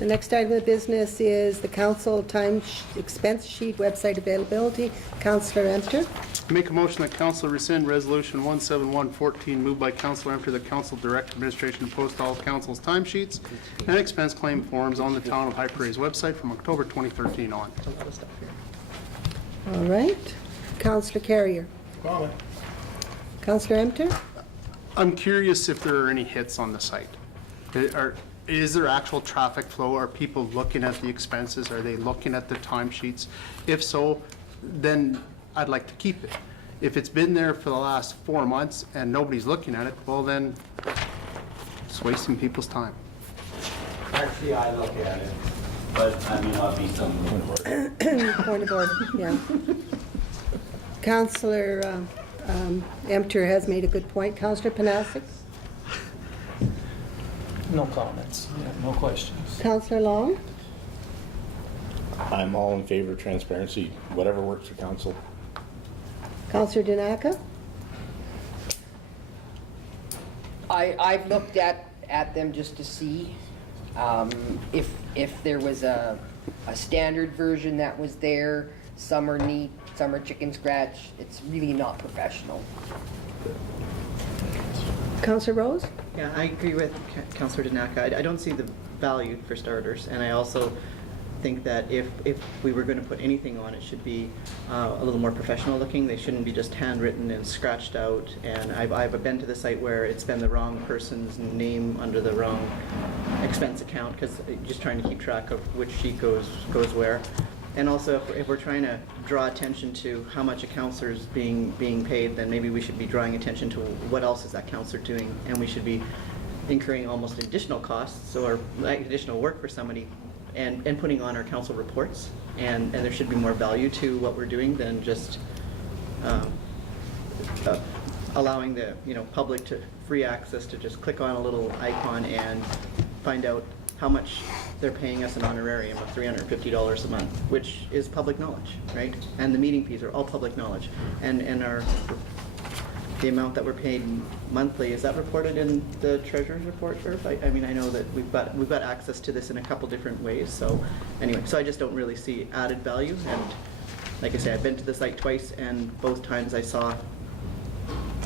The next item of business is the council expense sheet website availability. Councillor Enter. Make a motion that council rescind resolution 17114 moved by councilor Enter, the council direct administration to post all council's timesheets and expense claim forms on the town of High Prairie's website from October 2013 on. All right. Councillor Carrier. Comment. Councillor Enter. I'm curious if there are any hits on the site. Is there actual traffic flow? Are people looking at the expenses? Are they looking at the timesheets? If so, then I'd like to keep it. If it's been there for the last 4 months and nobody's looking at it, well then, it's wasting people's time. Actually, I look at it, but I may not be someone. Point of order, yeah. Councillor Enter has made a good point. Councillor Panasic. No comments, no questions. Councillor Long. I'm all in favor of transparency, whatever works for council. Councillor Dinaka. I've looked at them just to see if there was a standard version that was there. Some are neat, some are chicken scratch. It's really not professional. Councillor Rose. Yeah, I agree with Councillor Dinaka. I don't see the value for starters, and I also think that if we were going to put anything on, it should be a little more professional looking. They shouldn't be just handwritten and scratched out. And I've been to the site where it's been the wrong person's name under the wrong expense account, because just trying to keep track of which sheet goes where. And also, if we're trying to draw attention to how much a councillor is being paid, then maybe we should be drawing attention to what else is that councillor doing, and we should be incurring almost additional costs or like additional work for somebody, and putting on our council reports. And there should be more value to what we're doing than just allowing the public to free access to just click on a little icon and find out how much they're paying us an honorarium of $350 a month, which is public knowledge, right? And the meeting fees are all public knowledge. And the amount that we're paid monthly, is that reported in the treasurer's report, Sheriff? I mean, I know that we've got access to this in a couple different ways. So anyway, so I just don't really see added value. And like I say, I've been to the site twice, and both times I saw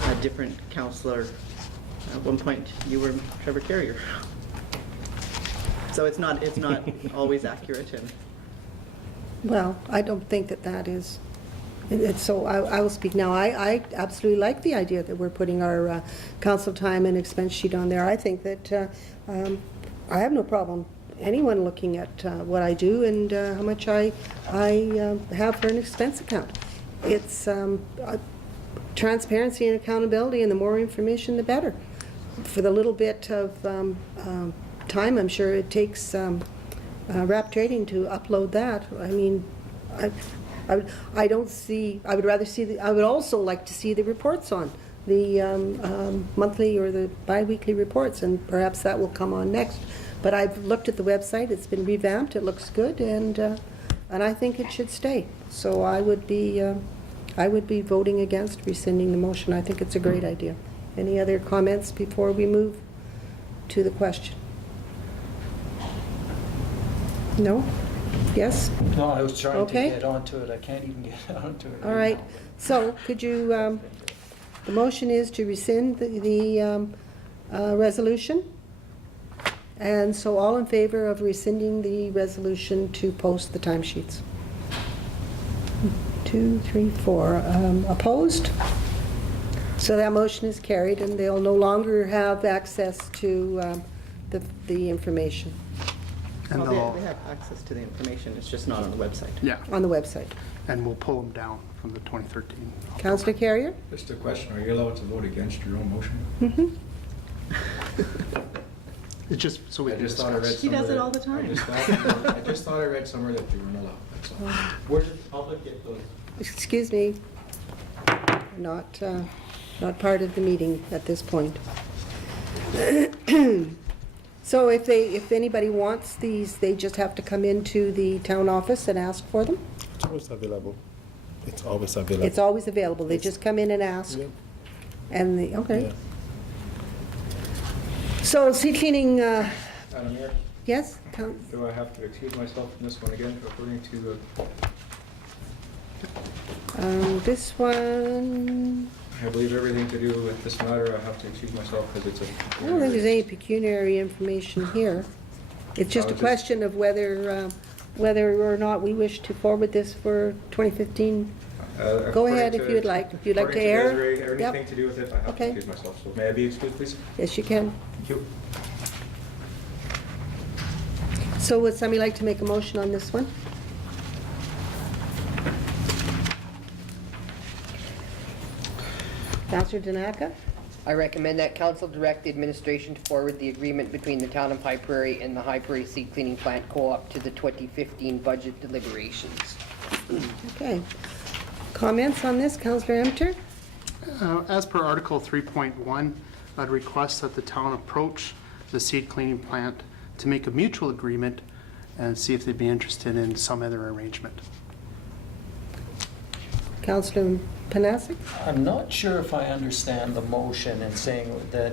a different councillor. At one point, you were Trevor Carrier. So it's not always accurate. And Well, I don't think that is. So I will speak now. I absolutely like the idea that we're putting our council time and expense sheet on there. I think that I have no problem anyone looking at what I do and how much I have for an expense account. It's transparency and accountability, and the more information, the better. For the little bit of time I'm sure it takes Rap Trading to upload that. I mean, I don't see. I would rather see. I would also like to see the reports on the monthly or the bi-weekly reports, and perhaps that will come on next. But I've looked at the website. It's been revamped. It looks good, and I think it should stay. So I would be voting against rescinding the motion. I think it's a great idea. Any other comments before we move to the question? No? Yes? No, I was trying Okay. to get onto it. I can't even get onto it. All right. So could you, the motion is to rescind the resolution. And so all in favor of rescinding the resolution to post the timesheets? 2, 3, 4. Opposed? So that motion is carried, and they'll no longer have access to the information And well, they have access to the information. It's just not on the website. yeah, on the website. and we'll pull them down from the 2013. Councillor Carrier? Just a question, are you allowed to vote against your own motion? It's just so we I can just thought I read discuss. He does somewhere it all the that- time. I just thought I read somewhere that you weren't allowed, that's all. Where does the public get those? Excuse me. Not part of the meeting at this point. So if anybody wants these, they just have to come into the town office and ask for them? It's always available. It's always available. It's always available. They just come in and ask. Yeah. And okay. Yeah. So seat cleaning, Madam Mayor, Yes? Do I have to excuse myself from this one again, according to This one, I believe everything to do with this matter, I have to excuse myself because it's a... I don't think there's any pecuniary information here. It's just a just- question of whether or not we wish to forward this for 2015. Go ahead if you'd like. If you'd like to air. According to Desiree, Yep. anything to do with it, I have to Okay. excuse myself. So may I be excused, please? Yes, you can. Thank you. So would somebody like to make a motion on this one? Councillor Tanaka? I recommend that council direct the administration to forward the agreement between the town of High Prairie and the High Prairie Seed Cleaning Plant Co-op to the 2015 budget deliberations. Okay. Comments on this, Councillor Emter? As per Article 3.1, I'd request that the town approach the seed cleaning plant to make a mutual agreement and see if they'd be interested in some other arrangement. Councillor Panasic? I'm not sure if I understand the motion in saying that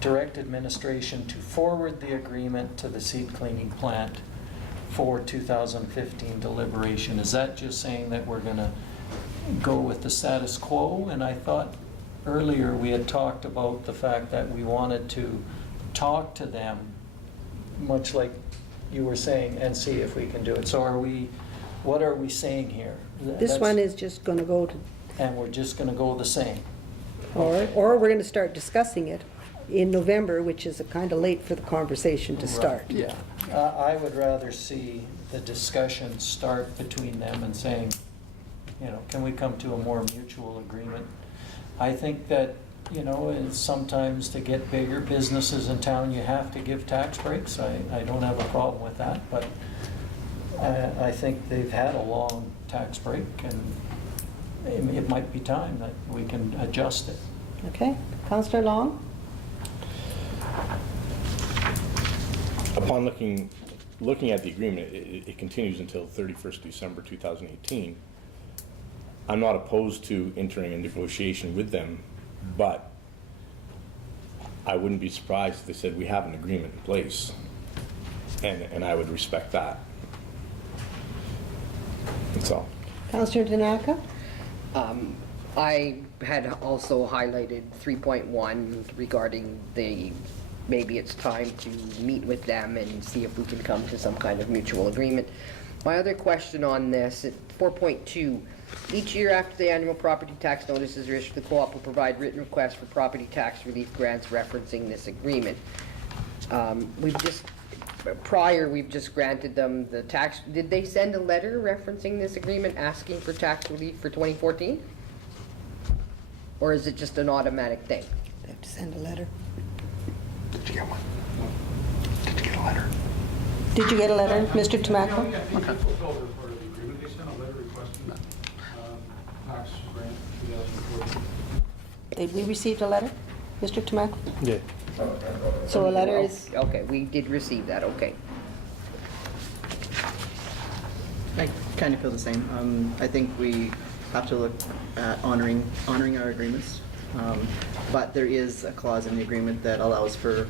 direct administration to forward the agreement to the seed cleaning plant for 2015 deliberation. Is that just saying that we're gonna go with the status quo? And I thought earlier we had talked about the fact that we wanted to talk to them, much like you were saying, and see if we can do it. So what are we saying here? This That's- one is just going to go to, And we're just gonna go the same. or we're going to start discussing it in November, which is kind of late for the conversation to start. Right, yeah. I would rather see the discussion start between them and saying, can we come to a more mutual agreement? I think that, it's sometimes to get bigger businesses in town, you have to give tax breaks. I don't have a problem with that, but I think they've had a long tax break, and it might be time that we can adjust it. Okay. Councillor Long? Upon looking at the agreement, it continues until 31st December 2018. I'm not opposed to entering a negotiation with them, but I wouldn't be surprised if they said we have an agreement in place, and I would respect that. That's all. Councillor Tanaka? I had also highlighted 3.1 regarding maybe it's time to meet with them and see if we can come to some kind of mutual agreement. My other question on this, at 4.2, each year after the annual property tax notices are issued, the co-op will provide written requests for property tax relief grants referencing this agreement. We've just granted them the tax. Did they send a letter referencing this agreement asking for tax relief for 2014? Or is it just an automatic thing? They have to send a letter. Did you get one? Did you get a letter? Did you get a letter, Mr. Tamako? I think they fulfilled their part of the agreement. They sent a letter requesting tax grant 2014. We received a letter, Mr. Tamako? Yeah. So a letter is, Okay, we did receive that, okay. I kind of feel the same. I think we have to look at honoring our agreements. But there is a clause in the agreement that allows for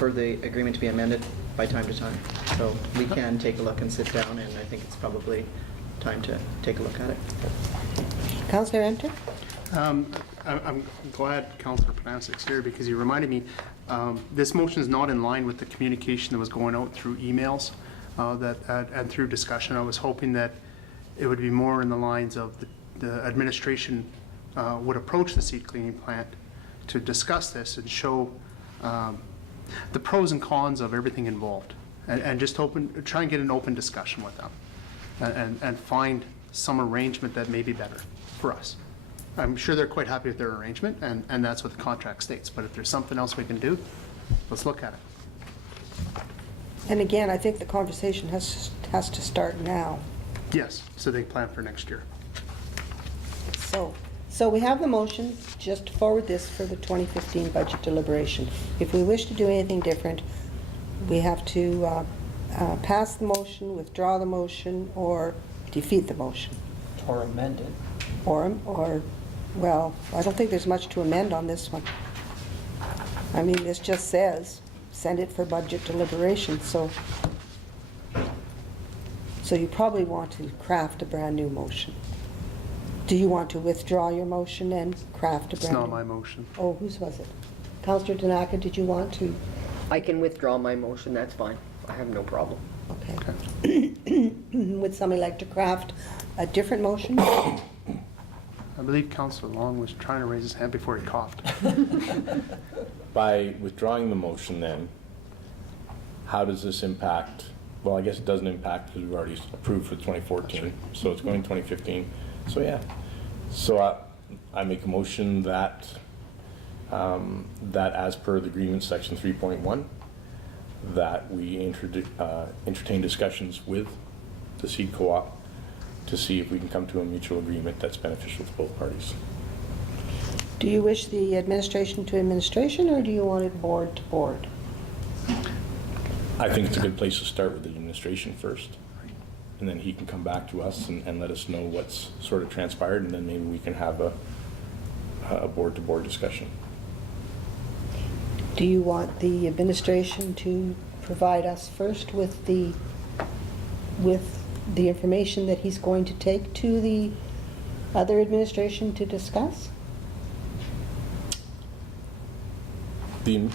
the agreement to be amended by time to time. So we can take a look and sit down, and I think it's probably time to take a look at it. Councillor Emter? I'm glad Councillor Panasic's here because he reminded me, this motion is not in line with the communication that was going out through emails and through discussion. I was hoping that it would be more in the lines of the administration would approach the seed cleaning plant to discuss this and show the pros and cons of everything involved, and just try and get an open discussion with them, and find some arrangement that may be better for us. I'm sure they're quite happy with their arrangement, and that's what the contract states, but if there's something else we can do, let's look at it. And again, I think the conversation has to start now. Yes, so they plan for next year. So we have the motion just to forward this for the 2015 budget deliberation. If we wish to do anything different, we have to pass the motion, withdraw the motion, or defeat the motion. Or amend it. Or, well, I don't think there's much to amend on this one. I mean, this just says send it for budget deliberation, so you probably want to craft a brand-new motion. Do you want to withdraw your motion and craft a It's brand-new? not my motion. Oh, whose was it? Councillor Tanaka, did you want to? I can withdraw my motion, that's fine. I have no problem. Okay. Would somebody like to craft a different motion? I believe Councillor Long was trying to raise his hand before he coughed. By withdrawing the motion then, how does this impact, well, I guess it doesn't impact because we've already approved for 2014, so it's going 2015. So yeah, so I make a motion that, that as per the agreement section 3.1, that we entertain discussions with the seed co-op to see if we can come to a mutual agreement that's beneficial to both parties. Do you wish the administration to administration, or do you want it board to board? I think it's a good place to start with the administration first, and then he can come back to us and let us know what's sort of transpired, and then maybe we can have a board-to-board discussion. Do you want the administration to provide us first with the information that he's going to take to the other administration to discuss? The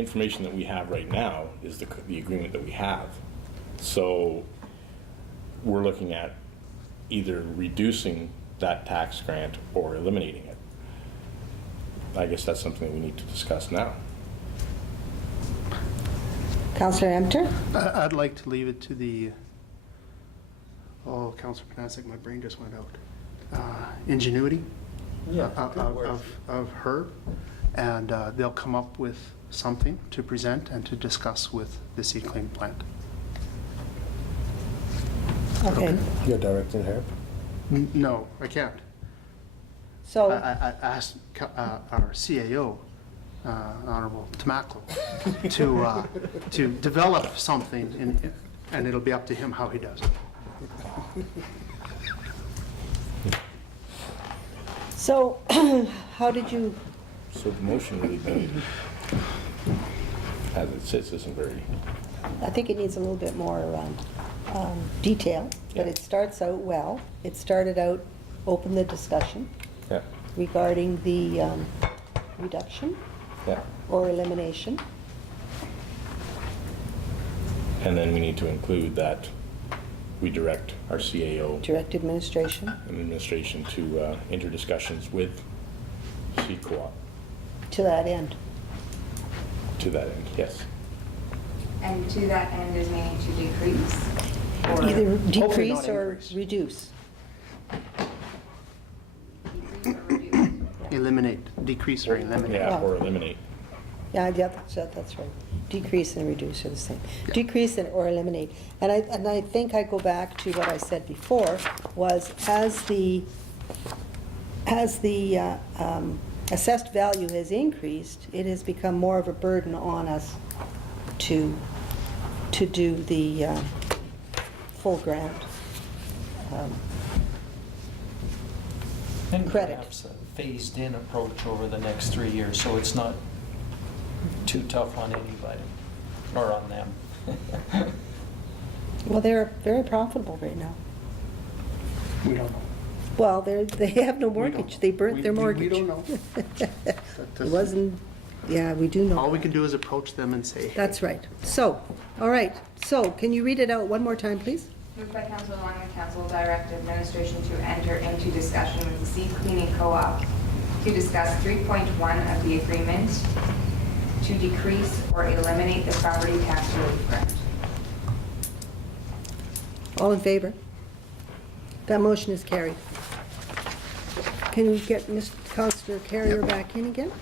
information that we have right now is the agreement that we have. So we're looking at either reducing that tax grant or eliminating it. I guess that's something that we need to discuss now. Councillor Emter? I'd like to leave it to the, Councillor Panasic, my brain just went out. Ingenuity of Herb, and they'll come up with something to present and to discuss with the seed cleaning plant. Okay. You're directing her? No, I can't. So, I asked our CAO, Honorable Tamaklo, to develop something, and it'll be up to him how he does it. so how did you, So the motion really doesn't, as it sits, isn't very, I think it needs a little bit more detail, but Yeah. it starts out well. It started out, open the discussion yeah, regarding the reduction yeah. or elimination. And then we need to include that we direct our CAO Direct administration and administration to enter discussions with seed co-op to that end. to that end, yes. And to that end is meaning to decrease? Or Either Hopefully decrease not or increase. reduce. decrease or reduce? Eliminate, decrease or eliminate. Yeah, Yeah. or eliminate. Yeah, that's right. Decrease and reduce are the same. Decrease and or eliminate. And I think I go back to what I said before, was as the assessed value has increased, it has become more of a burden on us to do the full grant. And Credit. perhaps a phased-in approach over the next 3 years, so it's not too tough on anybody, or on them. Well, they're very profitable right now. We don't know. Well, they have no We don't mortgage. know. They burnt their We mortgage. don't know. It wasn't, yeah, we do know. All we that. can do is approach them and say, That's right. So, all right. So, can you read it out one more time, please? Moved by Councilor Long, the council direct administration to enter into discussion with the seed cleaning co-op to discuss 3.1 of the agreement to decrease or eliminate the property tax relief grant. All in favor? That motion is carried. Can we get Mr. Councillor Carrier back in again?